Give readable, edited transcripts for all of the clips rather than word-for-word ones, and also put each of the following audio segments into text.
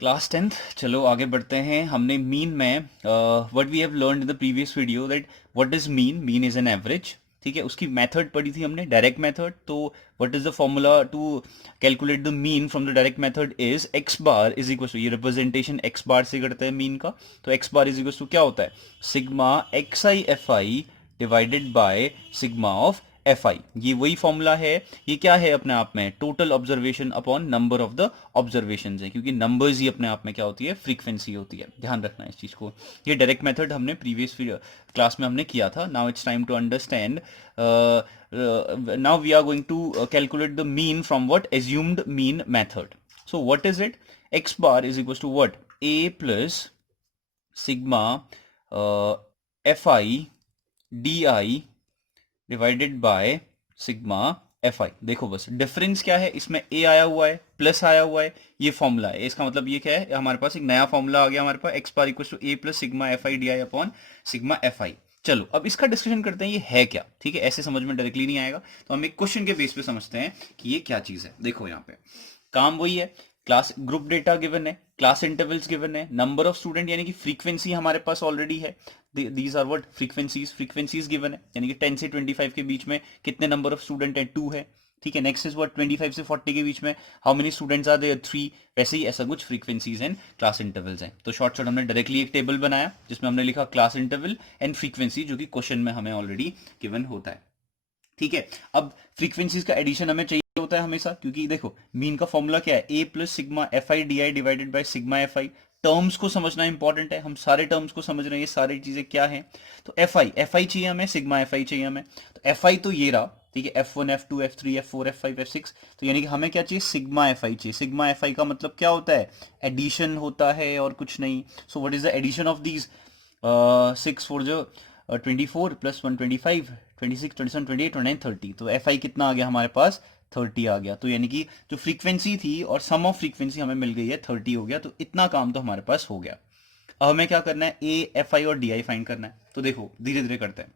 Class 10th। चलो आगे बढ़ते हैं। हमने मीन में what we have learned in the previous video that what is mean. Mean is an average. ठीक है, उसकी मेथड पढ़ी थी हमने, डायरेक्ट मेथड। तो what is the formula to calculate the mean from the direct method is x bar is equal to, ये representation x bar से करते हैं मीन का। तो x bar is equal to क्या होता है, sigma x i F I divided by sigma of F I. ये वही फॉर्मूला है। ये क्या है अपने आप में, total observation upon number of the observation है, क्योंकि नंबर्स ही अपने आप में क्या होती है, फ्रीक्वेंसी होती है। ध्यान रखना है इस चीज को। ये डायरेक्ट मेथड हमने प्रीवियस क्लास में हमने किया था। Now it's time to understand. Now we are going to calculate the mean from what assumed mean method. So what is it, x bar is equal to what, a plus sigma f i d i divided by sigma f i. देखो बस difference क्या है, इसमें ए आया हुआ है, plus आया हुआ है, ये फॉर्मूला है। इसका मतलब ये क्या है, हमारे पास एक नया फॉर्मूला आ गया हमारे पास, x bar equal to a plus sigma f i d i upon sigma f i. चलो अब इसका डिस्कशन करते हैं, ये है क्या। ठीक है, ऐसे समझ में डायरेक्टली नहीं आएगा, तो हम एक क्वेश्चन के बेस पे समझते हैं कि ये क्या चीज है। देखो यहाँ पे काम वही है, क्लास ग्रुप डेटा गिवन है, क्लास इंटरवल्स गिवन है, नंबर ऑफ स्टूडेंट यानी कि फ्रीक्वेंसी हमारे पास ऑलरेडी है। These are what, frequencies given है, यानी कि 10 से 25 के बीच में कितने नंबर ऑफ स्टूडेंट है, 2 है। ठीक है, नेक्स्ट इज व्हाट, 25 से 40 के बीच में how many students are there, 3। वैसे ही ऐसा कुछ फ्रीक्वेंसीज एंड क्लास इंटरवल्स हैं। तो शॉर्ट हमने डायरेक्टली एक टेबल बनाया जिसमें हमने लिखा क्लास इंटरवल एंड फ्रीक्वेंसी, जो कि क्वेश्चन में हमें ऑलरेडी गिवन होता है। ठीक है, अब फ्रीक्वेंसीज का एडिशन हमें चाहिए होता है हमेशा, क्योंकि देखो मीन का फॉर्मूला क्या है, a plus sigma f i d i divided by sigma f i. Terms को समझना इंपॉर्टेंट है, हम सारे टर्म्स को समझ रहे हैं, ये सारी चीजें क्या है। तो एफ आई चाहिए हमें, सिग्मा एफ आई चाहिए हमें। तो एफ आई तो ये रहा, ठीक है, F one F two F three F four F five F six. तो यानी कि हमें क्या चाहिए, सिग्मा एफ आई चाहिए। सिग्मा एफ आई का मतलब क्या होता है, एडिशन होता है और कुछ नहीं। So what is the addition of these, 6 4 जो 24 प्लस 1 25, 26 27 28 29 30। तो एफ आई कितना आ गया हमारे पास, 30 आ गया। तो यानी कि जो फ्रीक्वेंसी थी और सम ऑफ फ्रीक्वेंसी हमें मिल गई है, 30 हो गया। तो इतना काम तो हमारे पास हो गया। अब हमें क्या करना है, ए एफ आई और डी आई फाइंड करना है। तो देखो धीरे धीरे करते हैं।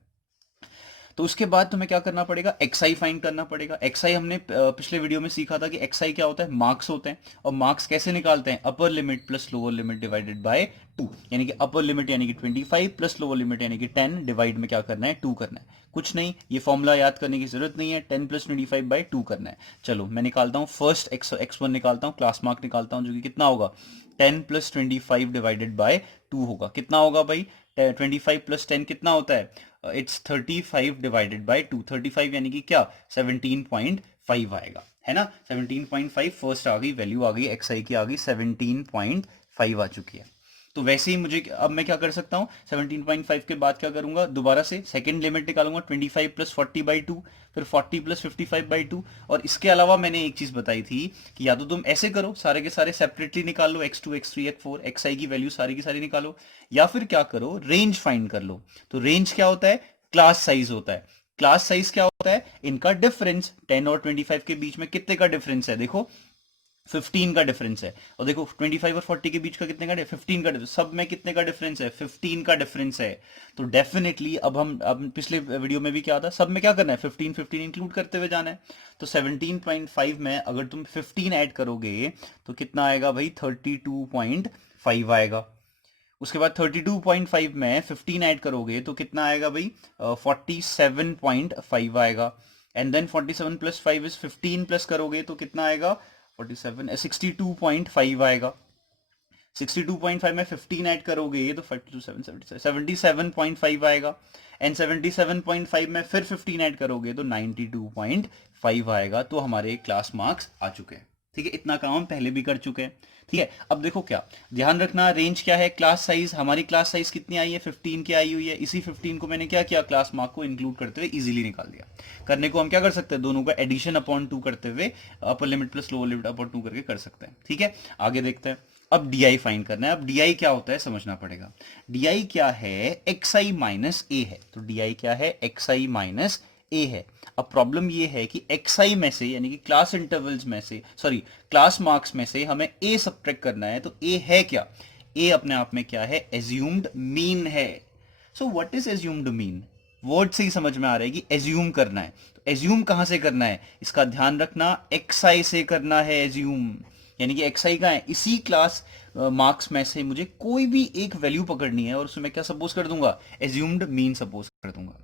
तो उसके बाद तुम्हें क्या करना पड़ेगा, एक्सआई फाइंड करना पड़ेगा। एक्सआई हमने पिछले वीडियो में सीखा था कि एक्सआई क्या होता है, मार्क्स होते हैं। और मार्क्स कैसे निकालते हैं, upper limit plus lower limit divided by 2। यानी कि अपर लिमिट यानी कि 25 प्लस लोअर लिमिट यानी कि 10 डिवाइड में क्या करना है, 2 करना है। कुछ नहीं, ये फॉर्मूला याद करने की जरूरत नहीं है, 10 प्लस 25 बाई 2 करना है। चलो मैं निकालता हूँ फर्स्ट एक्स वन निकालता हूँ, क्लास मार्क निकालता हूँ, जो कि कितना होगा, 10 प्लस 25 डिवाइडेड बाय 2 होगा। कितना होगा भाई, 25 प्लस 10 कितना होता है, इट्स 35 डिवाइडेड बाय 2। 35 यानी कि क्या, 17.5 आएगा, है ना। 17.5 फर्स्ट आ गई वैल्यू, आ गई एक्स आई की, आ गई 17.5 आ चुकी है। तो वैसे ही मुझे अब मैं क्या कर सकता हूँ, 17.5 के बाद क्या करूंगा, दोबारा से सेकंड लिमिट निकालूंगा, 25 प्लस 40 बाई 2, फिर 40 प्लस 55 बाई 2। और इसके अलावा मैंने एक चीज बताई थी कि या तो तुम ऐसे करो, सारे के सारे सेपरेटली निकाल लो, x2 x3 x4 एक्स आई की वैल्यू सारी की सारी निकालो, या फिर क्या करो, रेंज फाइंड कर लो। तो रेंज क्या होता है, क्लास साइज होता है। क्लास साइज क्या होता है, इनका डिफरेंस। 10 और 25 के बीच में कितने का डिफरेंस है, देखो 15 का डिफरेंस है। और देखो 25 और 40 के बीच का कितने का, 15 का डिफरेंस। सब में कितने का डिफरेंस है, 15 का डिफरेंस है। तो डेफिनेटली अब पिछले वीडियो में भी क्या था, सब में क्या करना है, 15 15 इंक्लूड करते हुए जाना है। तो 17.5 में अगर तुम 15 ऐड करोगे तो कितना आएगा भाई, 32.5 आएगा। उसके बाद 32.5 में 15 ऐड करोगे तो कितना आएगा भाई, 47.5 आएगा। And then 47 plus 5 is 15 plus करोगे तो कितना आएगा, 47 62.5 आएगा। 62.5 में 15 ऐड करोगे तो 77.5 आएगा। एंड 77.5 में फिर 15 ऐड करोगे तो 92.5 आएगा। तो हमारे क्लास मार्क्स आ चुके हैं। ठीक है, इतना काम हम पहले भी कर चुके हैं। ठीक है, अब देखो क्या ध्यान रखना, रेंज क्या है, क्लास साइज। हमारी क्लास साइज कितनी आई है, 15 की आई हुई है। इसी 15 को मैंने क्या किया, क्लास मार्क को इंक्लूड करते हुए इजीली निकाल दिया। करने को हम क्या कर सकते हैं, दोनों का एडिशन अपॉन 2 करते हुए upper limit plus lower limit upon 2 करके कर सकते हैं। ठीक है, आगे देखते हैं। अब डी फाइंड करना है। अब डी क्या होता है समझना पड़ेगा। डी क्या है, एक्स आई माइनस ए है। तो डी क्या है, एक्स आई माइनस ए है। अब प्रॉब्लम ये है कि एक्स आई में से यानी कि क्लास इंटरवल्स में से, सॉरी क्लास मार्क्स में से हमें ए सब्ट्रैक्ट करना है। तो ए है क्या, ए अपने आप में क्या है, एज्यूम्ड मीन है। सो what is assumed mean, word से ही समझ में आ रहा है कि एज्यूम करना है। तो एज्यूम कहां से करना है, इसका ध्यान रखना, एक्स आई से करना है एज्यूम। यानी कि एक्स आई का है, इसी क्लास मार्क्स में से मुझे कोई भी एक वैल्यू पकड़नी है और उसमें मैं क्या सपोज कर दूंगा, एज्यूम्ड मीन सपोज कर दूंगा।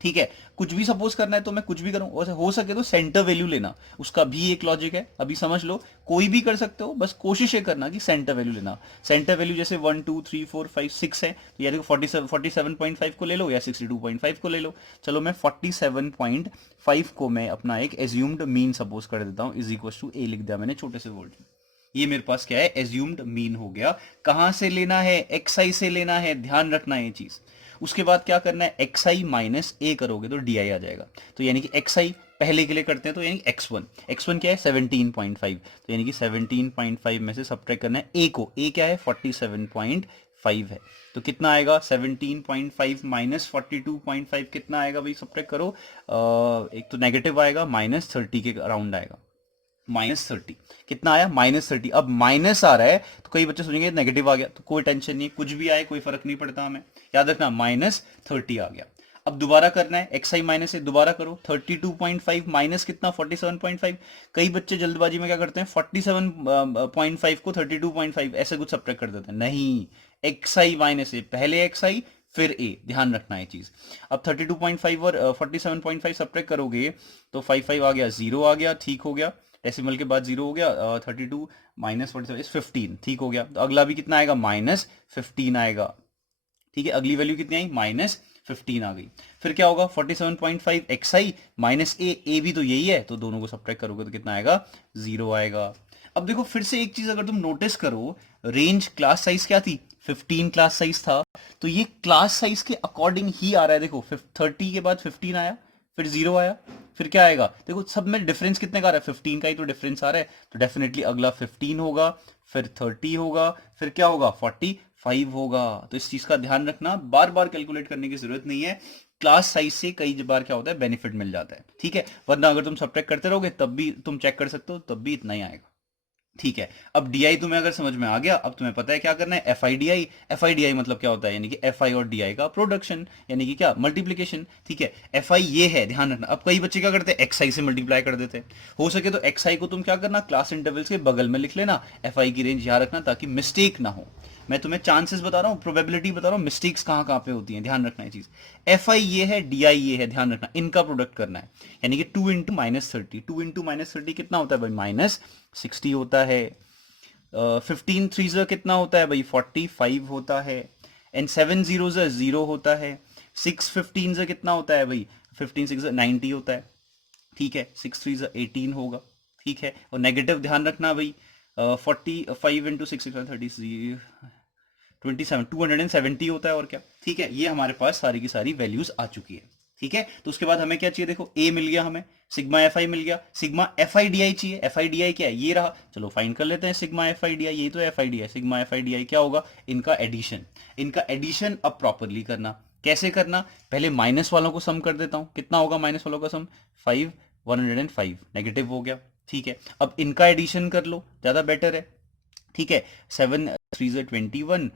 ठीक है, कुछ भी सपोज करना है तो मैं कुछ भी करूं, और हो सके तो सेंटर वैल्यू लेना, उसका भी एक लॉजिक है, अभी समझ लो। कोई भी कर सकते हो, बस कोशिश ये करना कि सेंटर वैल्यू लेना। सेंटर वैल्यू जैसे 1 2 3 4 5 6 है, तो या देखो 47.5 को ले लो या 62.5 को ले लो। चलो मैं 47.5 को मैं अपना एक एज्यूम्ड मीन सपोज कर देता हूं, इज इक्वल टू ए लिख दिया मैंने छोटे से वर्ड में। ये मेरे पास क्या है, एज्यूम्ड मीन हो गया। कहां से लेना है, एक्स आई से लेना है, ध्यान रखना है ये चीज। उसके बाद क्या करना है, एक्स आई माइनस ए करोगे तो डी आई आ जाएगा। तो यानी कि एक्स आई पहले के लिए करते हैं, तो यानी एक्स वन क्या है 17.5, तो यानी कि 17.5 में से सब्ट्रैक्ट करना है ए को। ए क्या है 47.5 है, तो कितना आएगा 17.5 माइनस 42.5 कितना आएगा भाई, सब्ट्रैक्ट करो। एक तो नेगेटिव आएगा, -30 के अराउंड आएगा। -30 कितना आया, -30। अब माइनस आ रहा है तो कई बच्चे सोचेंगे नेगेटिव आ गया, तो कोई टेंशन नहीं, कुछ भी आए कोई फर्क नहीं पड़ता हमें, याद रखना -30 आ गया। अब दोबारा करना है, एक्स आई माइनस से दोबारा करो, 32.5 माइनस कितना 47.5। कई बच्चे जल्दबाजी में क्या करते हैं, 47.5 को 32.5 ऐसे कुछ सब्ट्रैक्ट कर देते हैं, नहीं, एक्स आई माइनस ए, पहले एक्स आई फिर ए, ध्यान रखना है चीज। अब 32.5 और 47.5 सब्ट्रैक्ट करोगे तो 5 आ गया, 0 आ गया, ठीक हो गया। डेसिमल के बाद 0 हो गया, 32 माइनस 47 15, ठीक हो गया। तो अगला भी कितना आएगा, -15 आएगा। ठीक है, अगली वैल्यू कितनी आई, -15 आ गई। फिर क्या होगा, 47.5 एक्स आई माइनस ए भी तो यही है, तो दोनों को सब्ट्रैक्ट करोगे तो कितना आएगा, 0 आएगा। अब देखो फिर से एक चीज अगर तुम नोटिस करो, रेंज क्लास साइज क्या थी, 15 क्लास साइज था, तो ये क्लास साइज के अकॉर्डिंग ही आ रहा है। देखो 30 के बाद 15 आया, फिर 0 आया, फिर क्या आएगा, देखो सब में डिफरेंस कितने का आ रहा है, 15 का ही तो डिफरेंस आ रहा है, तो डेफिनेटली अगला 15 होगा, फिर 30 होगा, फिर क्या होगा 45 होगा। तो इस चीज का ध्यान रखना, बार बार कैलकुलेट करने की जरूरत नहीं है, क्लास साइज से कई बार क्या होता है, बेनिफिट मिल जाता है। ठीक है, वरना अगर तुम सब्ट्रैक्ट करते रहोगे तब भी तुम चेक कर सकते हो, तब भी इतना ही आएगा। ठीक है, अब डी आई तुम्हें अगर समझ में आ गया, अब तुम्हें पता है क्या करना है, F i d I. F i d आई मतलब क्या होता है, यानी कि एफ आई और डी आई का प्रोडक्शन, यानी कि क्या, मल्टीप्लीकेशन। ठीक है, एफ आई ये है, ध्यान रखना। अब कई बच्चे क्या करते हैं, एक्स आई से मल्टीप्लाई कर देते हैं, हो सके तो एक्स आई को तुम क्या करना, क्लास इंटरवल्स के बगल में लिख लेना, एफ आई की रेंज याद रखना ताकि मिस्टेक ना हो। मैं तुम्हें चांसेस बता रहा हूँ, प्रोबेबिलिटी बता रहा हूँ, मिस्टेक्स कहाँ कहाँ पे होती हैं, ध्यान रखना है चीज। एफ आई ये है, डी आई ये है, ध्यान रखना, इनका प्रोडक्ट करना है। यानी कि 2 इंटू -30, 2 इंटू -30 कितना होता है भाई, -60 होता है। 15 थ्री ज़ा कितना होता है भाई, 45 होता है। एंड 7 जीरो ज़ा 0 होता है। 6 15 ज़ा कितना होता है भाई, 15 6 ज़ा 90 होता है। ठीक है, 6 3 ज़ा 18 होगा। ठीक है, और नेगेटिव ध्यान रखना भाई, 45 इंटू 6 30 27 270 होता है, और क्या। ठीक है, ये हमारे पास सारी की सारी वैल्यूज आ चुकी है। ठीक है, तो उसके बाद हमें क्या चाहिए, देखो ए मिल गया हमें, सिग्मा एफ आई मिल गया, sigma f i d i चाहिए। एफ आई डी आई क्या है, ये रहा, चलो फाइंड कर लेते हैं सिग्मा एफ आई डी आई, यही तो F i d I. Sigma f i d आई क्या होगा, इनका एडिशन। इनका एडिशन अब प्रॉपरली करना, कैसे करना, पहले माइनस वालों को सम कर देता हूं, कितना होगा माइनस वालों का सम, 5 105, नेगेटिव हो गया। ठीक है, अब इनका एडिशन कर लो, ज्यादा बेटर है। ठीक है, 7 3 21,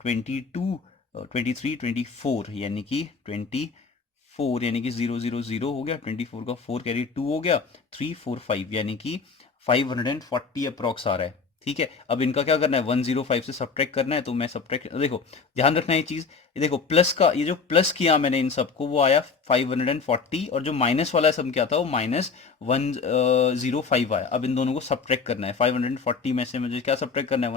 22, 23 24, यानी कि 24, यानी कि 0 0 0 हो गया, 24 का 4 कैरी 2 हो गया, 3 4 5, यानी कि 540 अप्रॉक्स आ रहा है। ठीक है, अब इनका क्या करना है, 105 से सब्ट्रैक्ट करना है, तो मैं सब्ट्रैक्ट, देखो ध्यान रखना ये चीज, ये देखो प्लस का, ये जो प्लस किया मैंने इन सबको, वो आया 540, और जो माइनस वाला सम क्या था, वो -105 आया। अब इन दोनों को सब्ट्रैक्ट करना है, 540 में से मुझे क्या सब्ट्रैक्ट करना है,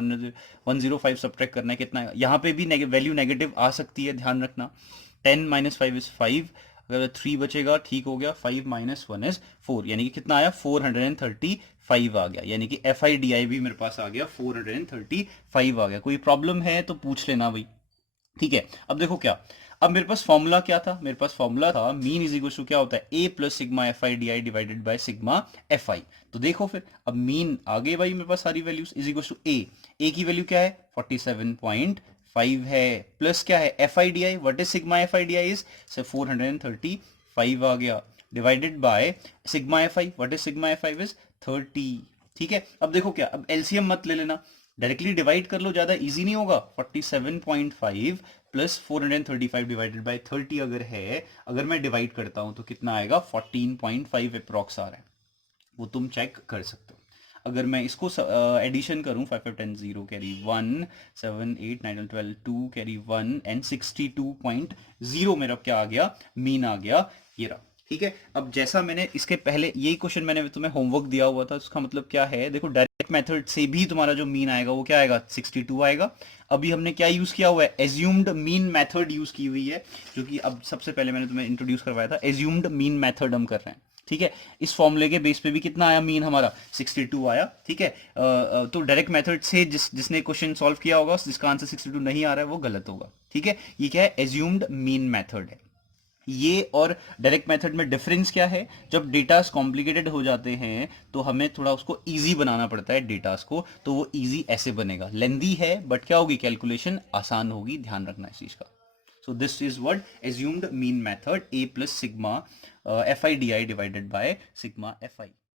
105 सब्ट्रैक्ट करना है, कितना है, यहाँ पे भी वैल्यू नेगेटिव आ सकती है, ध्यान रखना। 10 - 5 इज 5, अगर 3 बचेगा, ठीक हो गया, 5 - 1 इज 4, यानी कि कितना आया, 435 आ गया, यानी कि एफ आई डी आई भी मेरे पास आ गया, 435 आ गया। कोई प्रॉब्लम है तो पूछ लेना भाई। ठीक है, अब देखो क्या, अब मेरे पास फॉर्मूला क्या था, मेरे पास फॉर्मूला था मीन इज इक्वल टू क्या होता है, a plus sigma f i d i divided by sigma f i. तो देखो फिर, अब मीन आ गई भाई मेरे पास सारी वैल्यूज, इज इक्वल टू ए की वैल्यू क्या है 47.5 है, प्लस क्या है F i d I, what is sigma f i d I is से 435 आ गया, divided by sigma f I, what is sigma f I is 30। ठीक है, अब देखो क्या, अब एलसीएम मत ले लेना, डायरेक्टली डिवाइड कर लो, ज्यादा इजी नहीं होगा। 47.5 प्लस 435 डिवाइडेड बाय 30 अगर है, अगर मैं डिवाइड करता हूं तो कितना आएगा, 14.5 अप्रॉक्स आ रहा है, वो तुम चेक कर सकते हो। अगर मैं इसको एडिशन करूं, 5 5 10 0 कैरी 1, 7 8 9 12 2 कैरी 1 एंड 62.0 मेरा क्या आ गया, मीन आ गया, ये रहा। ठीक है, अब जैसा मैंने इसके पहले यही क्वेश्चन मैंने तुम्हें होमवर्क दिया हुआ था, उसका मतलब क्या है, देखो डायरेक्ट मेथड से भी तुम्हारा जो मीन आएगा वो क्या आएगा, 62 आएगा। अभी हमने क्या यूज किया हुआ है, एज्यूम्ड मीन मेथड यूज की हुई है, जो कि अब सबसे पहले मैंने तुम्हें इंट्रोड्यूस करवाया था, एज्यूम्ड मीन मेथड हम कर रहे हैं। ठीक है, इस फॉर्मूले के बेस पे भी कितना आया मीन हमारा, 62 आया। ठीक है, तो डायरेक्ट मेथड से जिसने क्वेश्चन सॉल्व किया होगा, जिसका आंसर 62 नहीं आ रहा है, वो गलत होगा। ठीक है, ये क्या है, एज्यूम्ड मीन मेथड है। ये और डायरेक्ट मेथड में डिफरेंस क्या है, जब डेटास कॉम्प्लिकेटेड हो जाते हैं तो हमें थोड़ा उसको इजी बनाना पड़ता है डेटास को, तो वो इजी ऐसे बनेगा, लेंदी है बट क्या होगी, कैलकुलेशन आसान होगी, ध्यान रखना इस चीज का। So this is what assumed mean method, A plus sigma f i d i divided by sigma f I.